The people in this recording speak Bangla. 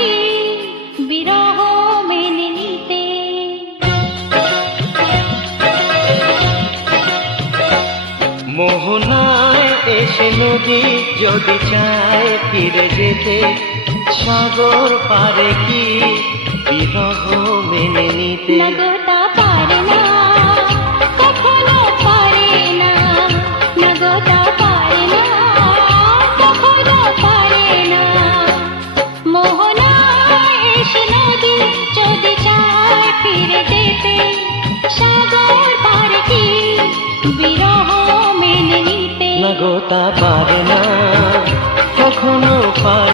কি বিরহ মেনে নিতে। মোহনায় এসে নদী যদি চায় ফিরে যেতে, সাগর পারে কি বিরহ মেনে নিতে। না গো তা পারে না, কখনো পারে না। না গো তা পারে না, কখনো পারে না। মোহনায় এসে নদী যদি চায় ফিরে যেতে, সাগর পারে কি বিরহ মেনে নিতে। না গো তা